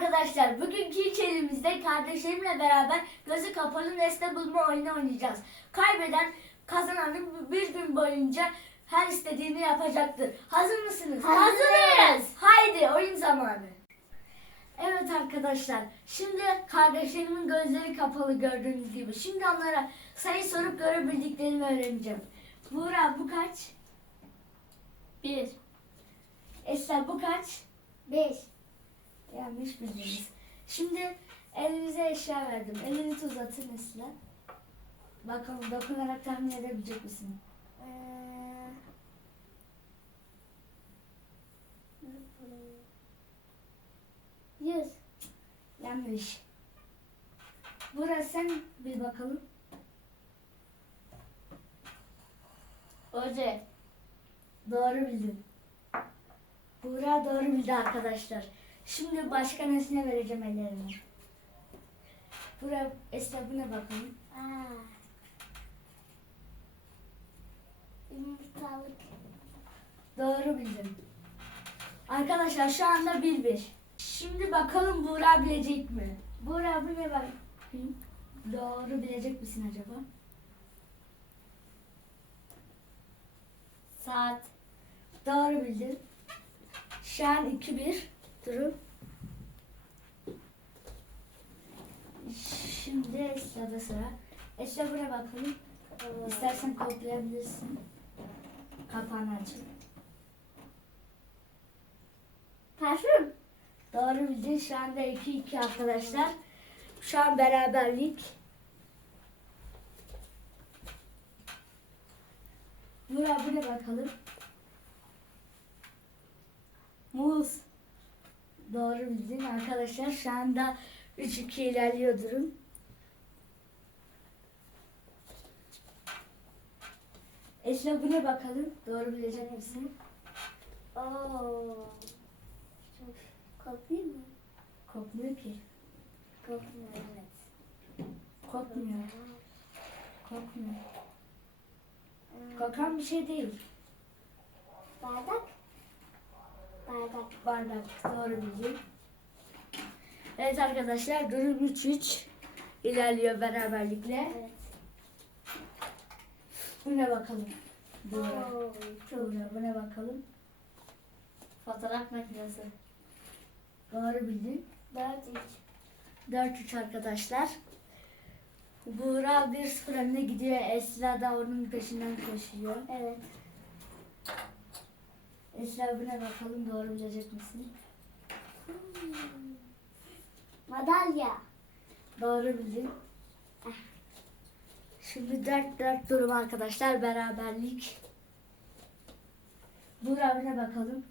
arkadaşlar, bugünkü içeriğimizde kardeşlerimle beraber gözü kapalı nesne bulma oyunu oynayacağız. Kaybeden kazananın bir gün boyunca her istediğini yapacaktır. Hazır mısınız? Hazırız. Haydi oyun zamanı. Evet arkadaşlar, şimdi kardeşlerimin gözleri kapalı gördüğünüz gibi. Şimdi onlara sayı sorup görebildiklerini öğreneceğim. Buğra bu kaç? Bir. Esra bu kaç? Beş. Yanlış bildiniz. Şimdi elinize eşya verdim. Elini uzatın Esra. Bakalım dokunarak tahmin edebilecek misin? Ee, Yüz. Yanlış. Burası sen bir bakalım. Oje. Doğru bildin. Buğra doğru bildi arkadaşlar. Şimdi başka nesne vereceğim ellerine. Buğra, Esra buna bakalım. Aa. Yumurtalık. Doğru bildin. Arkadaşlar şu anda bir bir. Şimdi bakalım Buğra bilecek mi? Buğra bu ne bakayım? Doğru bilecek misin acaba? Saat. Doğru bildin. Şu an 2-1 durum. Şimdi Esra'da sıra. Esra buraya bakalım. İstersen kopyalayabilirsin. Kapağını açın. Parfüm. Doğru bildin. Şu anda 2-2 arkadaşlar. Şu an beraberlik. Buraya buraya bakalım. Muz. Doğru bildin arkadaşlar. Şu anda 3-2 ilerliyor durum. Esra buna bakalım. Doğru bilecek misin? Oo. Çok kokuyor mu? Kokmuyor ki. Kokmuyor evet. Kokmuyor. Kokmuyor. Ee, Kokan bir şey değil. Bardak. Bardak. Bardak doğru bildim. Evet arkadaşlar durum 3-3 ilerliyor beraberlikle. Evet. Buna bakalım. Buğra. Oo, buna bakalım. Fotoğraf makinesi. Doğru bildin. Dört üç. 4-3 arkadaşlar. Buğra 1-0 önüne gidiyor. Esra da onun peşinden koşuyor. Evet. Esra buna bakalım doğru bilecek misin? Hmm. Madalya. Doğru bildin. Şimdi 4-4 durum arkadaşlar. Beraberlik. Buğra buna bakalım.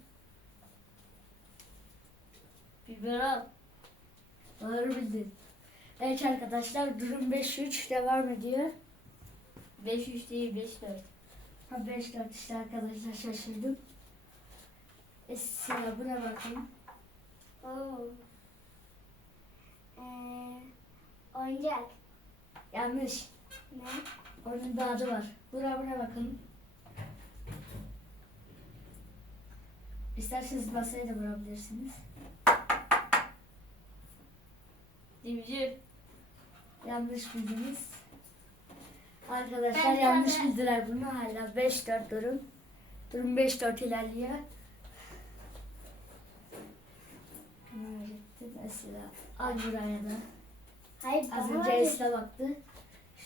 Biberon. Doğru bildin. Evet arkadaşlar durum 5-3 devam ediyor. 5-3 değil 5-4. Ha 5-4 işte arkadaşlar şaşırdım. Esra buna bakalım. Oo. Ee, oyuncak. Yanlış. Ne? Onun bir adı var. Buna buna bakalım. İsterseniz masaya da vurabilirsiniz. Cimcir. Yanlış bildiniz. Arkadaşlar Ben yanlış bildiler bunu. Hala 5-4 durum. Durum 5-4 ilerliyor. Hemen öğrettim Esra. Al buraya da. Hayır Az önce. Esra baktı.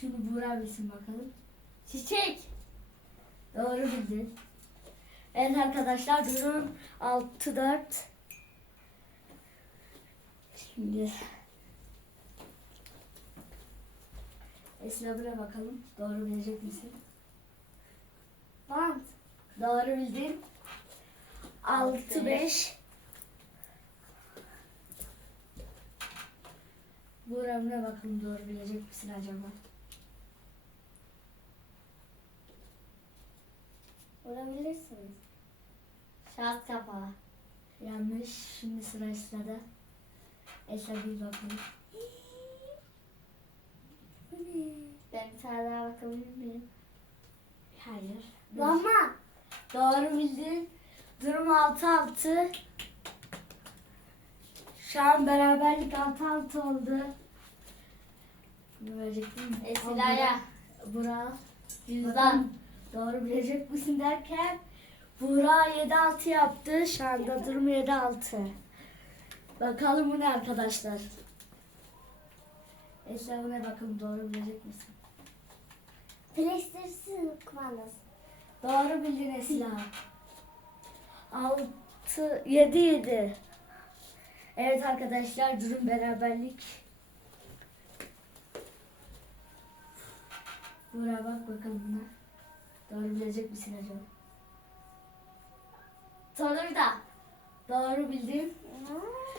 Şimdi Buğra bilsin bakalım. Çiçek. Doğru bildin. Evet arkadaşlar durum 6-4. Şimdi Esra buraya bakalım. Doğru bilecek misin? Bant. Doğru bildin. 6-5. Buğra buraya bakalım doğru bilecek misin acaba? Olabilirsiniz. Şans kapağı. Yanlış. Şimdi sıra Esra'da. Esra bir bakalım. Ben bir tane daha bakabilir miyim? Hayır. Lama. Doğru bildin. Durum 6-6. Şu an beraberlik 6-6 oldu. Bunu verecektim. Esra'ya. Burak. Cüzdan. Doğru bilecek misin derken Burak 7-6 yaptı. Şu anda durum 7-6. Bakalım bu ne arkadaşlar. Esra buna bakalım doğru bilecek misin? PlayStation kumandası. Doğru bildin Esra. 6 7 7. Evet arkadaşlar durum beraberlik. Burak bak bakalım buna. Doğru bilecek misin acaba? Soruyu da. Doğru bildim.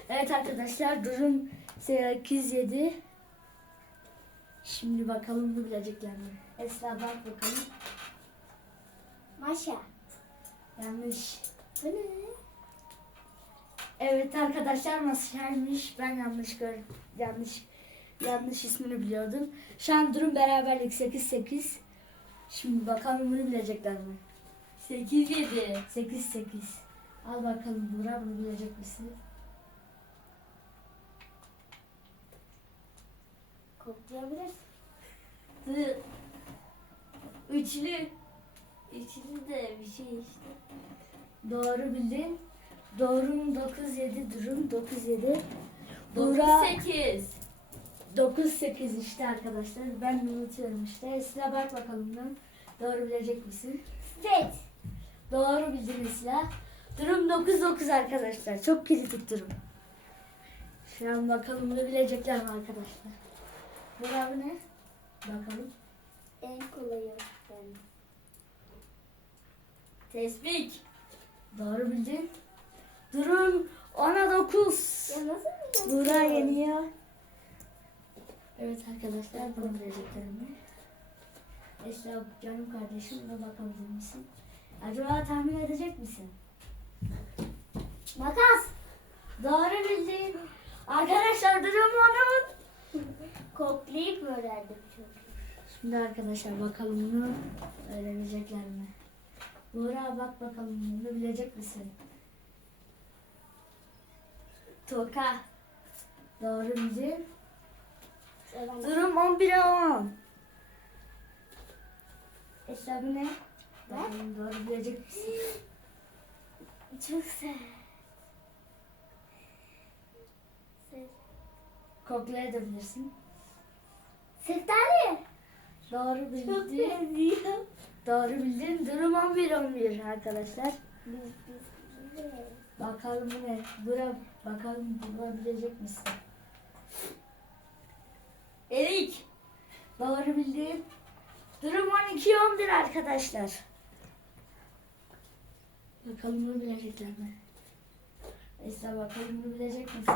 Evet arkadaşlar durum 8 7. Şimdi bakalım bunu bilecekler mi? Esra bak bakalım. Maşa. Yanlış. Bu ne? Evet arkadaşlar Masaymış. Ben yanlış gör yanlış yanlış ismini biliyordum. Şu an durum beraberlik 8 8. Şimdi bakalım bunu bilecekler mi? 8 7. 8 8. Al bakalım Burak bunu bilecek misin? Koklayabilirsin. Dı. Üçlü. Üçlü de bir şey işte. Doğru bildin. Doğrum 9 7 durum 9 7. 9 Burak 8. 9 8 işte arkadaşlar. Ben unutuyorum işte. Esra bak bakalım lan. Doğru bilecek misin? Set. Doğru bildin Esra. Durum 9-9 arkadaşlar. Çok kritik durum. Şu an bakalım bunu bilecekler mi arkadaşlar? Bu abi ne? Bakalım. En kolayı ben. Tespih. Doğru bildin. Durum 10'a 9. Ya nasıl bileceksin? Buğra yeniyor. Evet arkadaşlar bunu bilecekler mi? Esra canım kardeşim buna bakabilir misin? Acaba tahmin edecek misin? Makas. Doğru bildin. Arkadaşlar durum onun. Koklayıp öğrendim çünkü. Şimdi arkadaşlar bakalım bunu öğrenecekler mi? Buğra bak bakalım bunu bilecek misin? Toka. Doğru bildin. Durum 11'e 10. Esra bu ne? Ben? Doğru bilecek misin? Çok. Ses. Koklayabilirsin. Sektari. Doğru Çok bildin. benziyor. Doğru bildin. Durum 11-11 arkadaşlar. Biz biz biz. Bakalım bu ne? Bura, bakalım bulabilecek misin? Erik. Doğru bildin. Durum 12-11 arkadaşlar. Bakalım bunu bilecekler mi? Esra bakalım bunu bilecek misin?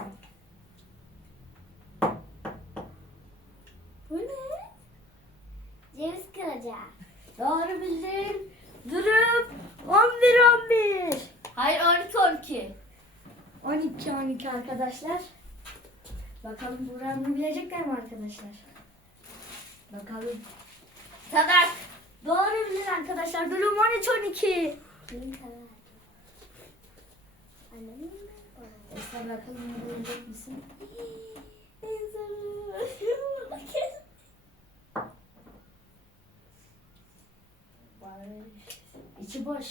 Bu ne? Ceviz kıracağı. Doğru bildin. Durum 11-11. Hayır 12 12. 12-12 arkadaşlar. Bakalım Burak'ı bunu bilecekler mi arkadaşlar? Bakalım. Sadak. Doğru bildin arkadaşlar. Durum 13-12. Benim kadar. Annemin mi? Esra bakalım bilecek misin? İçi boş.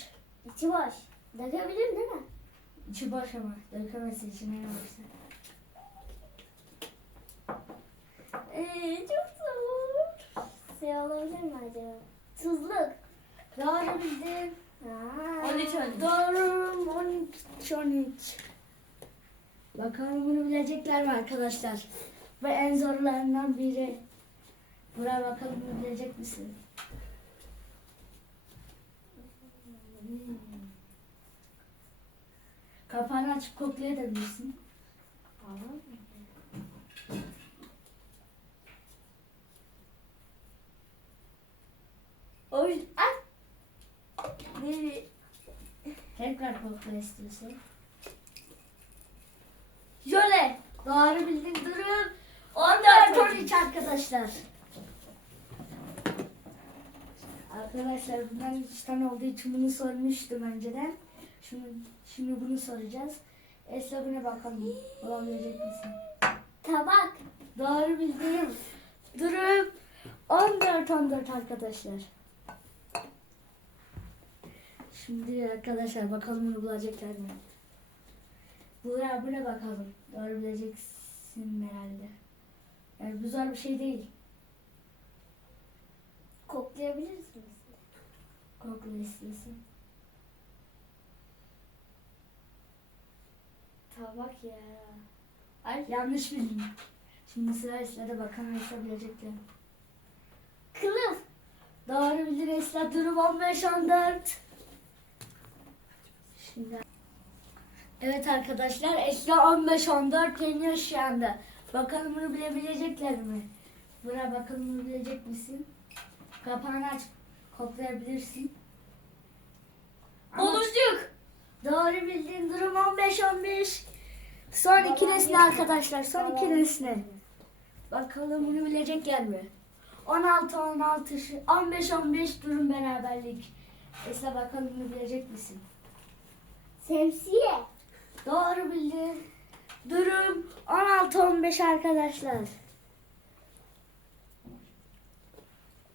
İçi boş. Dökebilirim değil mi? İçi boş ama. Dökemezsin içine ne varsa. Ee, çok zor. Şey olabilir mi acaba? Tuzluk. Doğru bildin. Aa. 13 Doğru 13 13. Bakalım bunu bilecekler mi arkadaşlar? Ve en zorlarından biri. Buraya bakalım bunu bilecek misin? Hmm. Kapağını açıp koklayabilirsin. Oy. Ay. Ne? Tekrar kokla istiyorsan. Jöle. Doğru bildin durum. 14 13 arkadaşlar. Arkadaşlar bundan 3 tane olduğu için bunu sormuştum önceden. Şimdi, şimdi bunu soracağız. Esra buna bakalım. Bulabilecek misin? Tabak. Doğru bildim. Durum 14 14 arkadaşlar. Şimdi arkadaşlar bakalım bunu bulacaklar mı? Buğra buna bakalım. Doğru bileceksin herhalde. Yani bu zor bir şey değil. Koklayabilir misiniz? Kokla Tabak ya. Ay yanlış bildim. Şimdi sıra Esra'da bakalım Esra bilecekler. Kılıf. Doğru bildin Esra. Durum 15 14. Şimdi Evet arkadaşlar Esra 15 14 yeniyor şu anda. Bakalım bunu bilebilecekler mi? Buna bakalım bunu bilecek misin? Kapağını aç. Koklayabilirsin. Ama- Baloncuk. Doğru bildin. Durum 15 15. Son iki nesne arkadaşlar. Son iki nesne. Bakalım bunu bilecekler mi? 16 16 şu- 15 15 durum beraberlik. Esra bakalım bunu bilecek misin? Şemsiye. Doğru bildin. Durum 16 15 arkadaşlar.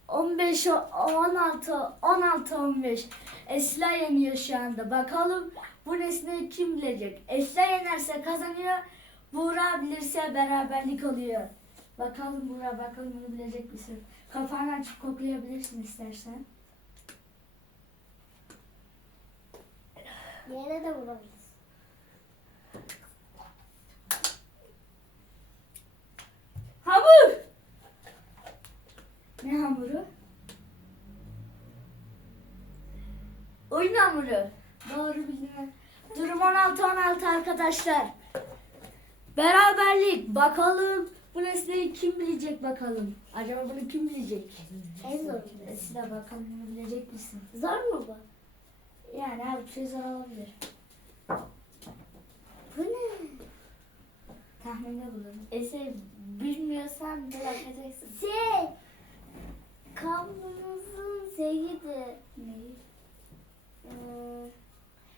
15 o- 16 16 15. Esra yeniyor şu anda. Bakalım bu nesneyi kim bilecek? Esra yenerse kazanıyor. Buğra bilirse beraberlik oluyor. Bakalım Buğra bakalım bunu bilecek misin? Kapağını açıp koklayabilirsin istersen. Yere de vurabiliriz. Hamur. Ne hamuru? Oyun hamuru. Doğru bildin. Durum 16-16 arkadaşlar. Beraberlik. Bakalım bu nesneyi kim bilecek bakalım. Acaba bunu kim bilecek? En zor. Esra bakalım bunu bilecek misin? Zor mu bu? Yani her şey zor olabilir. Bu ne? Tahminde bulun. Ese bilmiyorsan bırakacaksın. Şey. Kablomuzun şeyiydi. Ne? Ee,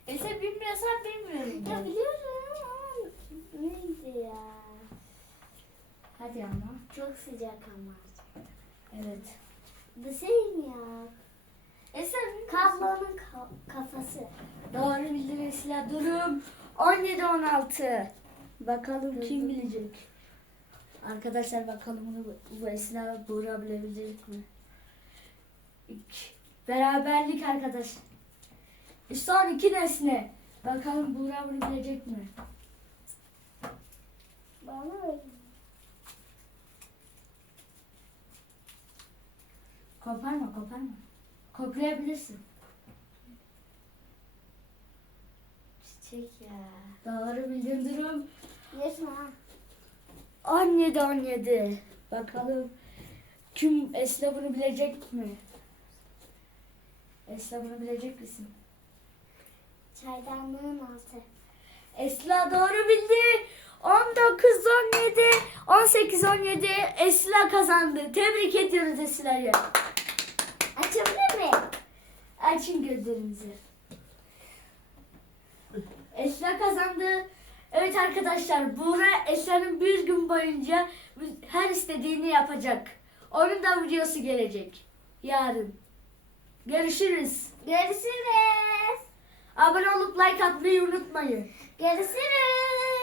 Ese bilmiyorsan bilmiyorum. ya biliyorum ama neydi ya? Hadi ama. Çok sıcak ama. Evet. Bu mi ya? Ese Kablonun ka- kafası. Doğru bildin Esra. Durum 17-16. Bakalım kim bilecek? Arkadaşlar bakalım bunu bu- Esra bilebilecek mi? Beraberlik arkadaş. Son iki nesne. Bakalım Buğra bunu bilecek mi? Bana. Koparma koparma. Koklayabilirsin. Çiçek ya. Doğru bildin durum. Yaşma ha. 17 17. Bakalım kim Esra bunu bilecek mi? Esra bunu bilecek misin? Çaydanlığın altı. Esra doğru bildi. 19 17 18 17 Esra kazandı. Tebrik ediyoruz Esra'yı. Açabilir miyim? Açın gözlerinizi. Esra kazandı. Evet arkadaşlar Buğra Esra'nın bir gün boyunca her istediğini yapacak. Onun da videosu gelecek. Yarın. Görüşürüz. Görüşürüz. Abone olup like atmayı unutmayın. Görüşürüz.